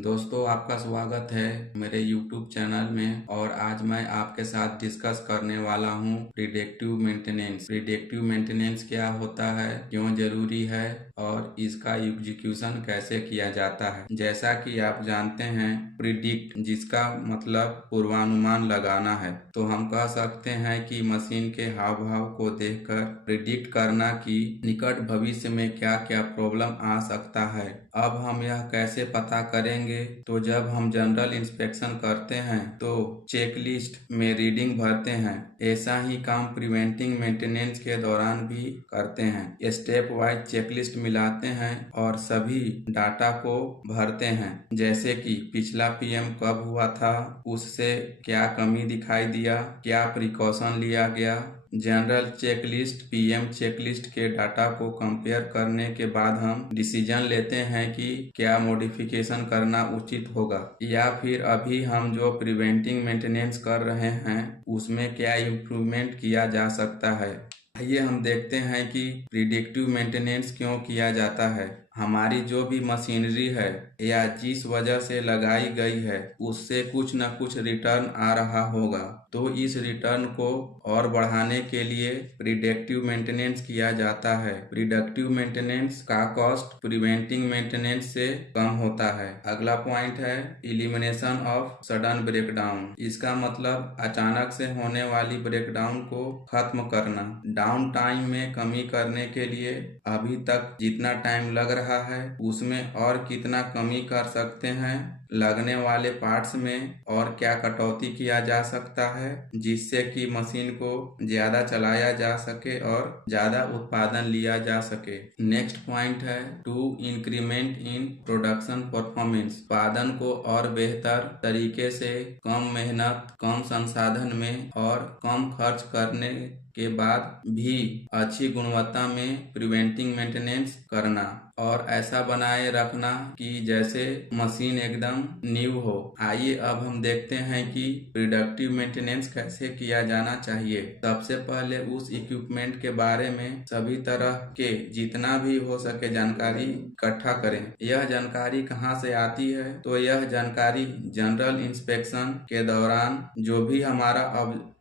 दोस्तों, आपका स्वागत है मेरे YouTube चैनल में। और आज मैं आपके साथ डिस्कस करने वाला हूँ प्रिडिक्टिव मेंटेनेंस। प्रिडिक्टिव मेंटेनेंस क्या होता है, क्यों जरूरी है और इसका एग्जीक्यूशन कैसे किया जाता है। जैसा कि आप जानते हैं, प्रिडिक्ट जिसका मतलब पूर्वानुमान लगाना है, तो हम कह सकते हैं कि मशीन के हाव भाव को देखकर प्रिडिक्ट करना कि निकट भविष्य में क्या क्या प्रॉब्लम आ सकता है। अब हम यह कैसे पता करेंगे? तो जब हम जनरल इंस्पेक्शन करते हैं तो चेकलिस्ट में रीडिंग भरते हैं। ऐसा ही काम प्रिवेंटिव मेंटेनेंस के दौरान भी करते हैं। स्टेप वाइज चेकलिस्ट मिलाते हैं और सभी डाटा को भरते हैं, जैसे कि पिछला पीएम कब हुआ था, उससे क्या कमी दिखाई दिया, क्या प्रिकॉशन लिया गया। जनरल चेकलिस्ट पीएम चेकलिस्ट के डाटा को कंपेयर करने के बाद हम डिसीजन लेते हैं कि क्या मॉडिफिकेशन करना उचित होगा, या फिर अभी हम जो प्रिवेंटिव मेंटेनेंस कर रहे हैं उसमें क्या इम्प्रूवमेंट किया जा सकता है। आइए हम देखते हैं कि प्रिडिक्टिव मेंटेनेंस क्यों किया जाता है। हमारी जो भी मशीनरी है या जिस वजह से लगाई गई है, उससे कुछ न कुछ रिटर्न आ रहा होगा, तो इस रिटर्न को और बढ़ाने के लिए प्रिडिक्टिव मेंटेनेंस किया जाता है। प्रिडिक्टिव मेंटेनेंस का कॉस्ट प्रिवेंटिव मेंटेनेंस से कम होता है। अगला पॉइंट है एलिमिनेशन ऑफ सडन ब्रेकडाउन। इसका मतलब अचानक से होने वाली ब्रेकडाउन को खत्म करना। डाउन टाइम में कमी करने के लिए अभी तक जितना टाइम लग रहा है उसमें और कितना कमी कर सकते हैं, लगने वाले पार्ट्स में और क्या कटौती किया जा सकता है जिससे कि मशीन को ज्यादा चलाया जा सके और ज्यादा उत्पादन लिया जा सके। नेक्स्ट पॉइंट है to increment in production performance. उत्पादन को और बेहतर तरीके से कम मेहनत, कम संसाधन में और कम खर्च करने के बाद भी अच्छी गुणवत्ता में प्रिवेंटिव मेंटेनेंस करना और ऐसा बनाए रखना कि जैसे मशीन एकदम न्यू हो। आइए अब हम देखते हैं कि प्रिडिक्टिव मेंटेनेंस कैसे किया जाना चाहिए। सबसे पहले उस इक्विपमेंट के बारे में सभी तरह के जितना भी हो सके जानकारी इकट्ठा करें। यह जानकारी कहाँ से आती है? तो यह जानकारी जनरल इंस्पेक्शन के दौरान जो भी हमारा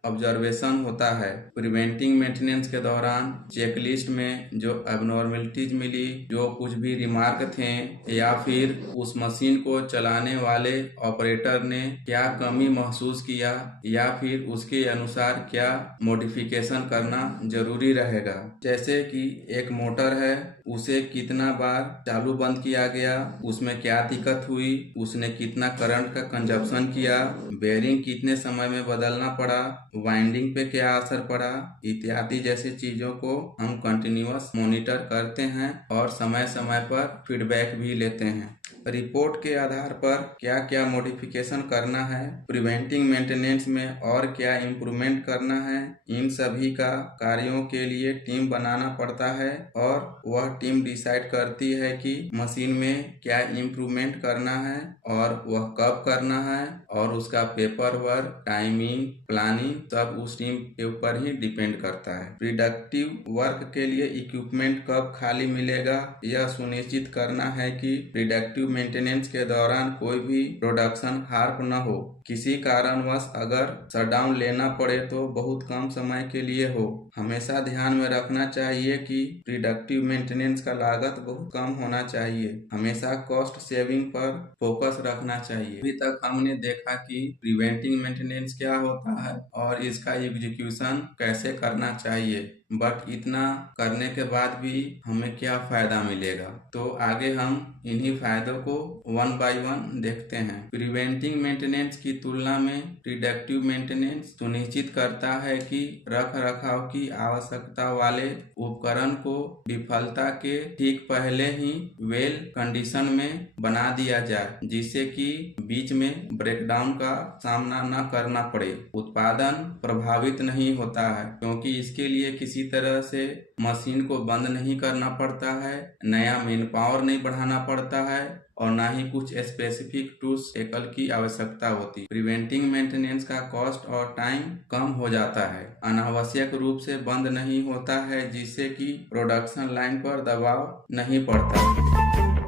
ऑब्जर्वेशन होता है, प्रिवेंटिव मेंटेनेंस के दौरान चेकलिस्ट में जो एबनॉर्मलिटीज मिली, जो कुछ भी रिमार्क थे, या फिर उस मशीन को चलाने वाले ऑपरेटर ने क्या कमी महसूस किया, या फिर उसके अनुसार क्या मॉडिफिकेशन करना जरूरी रहेगा। जैसे कि एक मोटर है, उसे कितना बार चालू बंद किया गया, उसमें क्या दिक्कत हुई, उसने कितना करंट का कंजप्शन किया, बेरिंग कितने समय में बदलना पड़ा, वाइंडिंग पे क्या असर पड़ा, इत्यादि जैसी चीजों को हम कंटिन्यूअस मॉनिटर करते हैं और समय समय पर फीडबैक भी लेते हैं। रिपोर्ट के आधार पर क्या क्या मॉडिफिकेशन करना है, प्रिवेंटिव मेंटेनेंस में और क्या इम्प्रूवमेंट करना है, इन सभी का कार्यों के लिए टीम बनाना पड़ता है और वह टीम डिसाइड करती है कि मशीन में क्या इम्प्रूवमेंट करना है और वह कब करना है, और उसका पेपर वर्क, टाइमिंग, प्लानिंग सब उस टीम के ऊपर ही डिपेंड करता है। प्रिडिक्टिव वर्क के लिए इक्विपमेंट कब खाली मिलेगा, यह सुनिश्चित करना है कि प्रिडिक्टिव मेंटेनेंस के दौरान कोई भी प्रोडक्शन हार्प न हो। किसी कारणवश अगर शटडाउन लेना पड़े तो बहुत कम समय के लिए हो। हमेशा ध्यान में रखना चाहिए कि प्रिडिक्टिव मेंटेनेंस का लागत बहुत कम होना चाहिए। हमेशा कॉस्ट सेविंग पर फोकस रखना चाहिए। अभी तक हमने देखा कि प्रिवेंटिव मेंटेनेंस क्या होता है और इसका एग्जीक्यूशन कैसे करना चाहिए, बट इतना करने के बाद भी हमें क्या फायदा मिलेगा। तो आगे हम इन्हीं फायदों को वन बाय वन देखते हैं। प्रिवेंटिव मेंटेनेंस की तुलना में प्रिडिक्टिव मेंटेनेंस सुनिश्चित करता है कि रख रखाव की आवश्यकता वाले उपकरण को विफलता के ठीक पहले ही वेल कंडीशन में बना दिया जाए, जिससे कि बीच में ब्रेकडाउन का सामना न करना पड़े। उत्पादन प्रभावित नहीं होता है क्योंकि इसके लिए किसी तरह से मशीन को बंद नहीं करना पड़ता है, नया मैन पावर नहीं बढ़ाना पड़ता है और ना ही कुछ स्पेसिफिक टूल्स टेकल की आवश्यकता होती। प्रिवेंटिव मेंटेनेंस का कॉस्ट और टाइम कम हो जाता है, अनावश्यक रूप से बंद नहीं होता है, जिससे कि प्रोडक्शन लाइन पर दबाव नहीं पड़ता।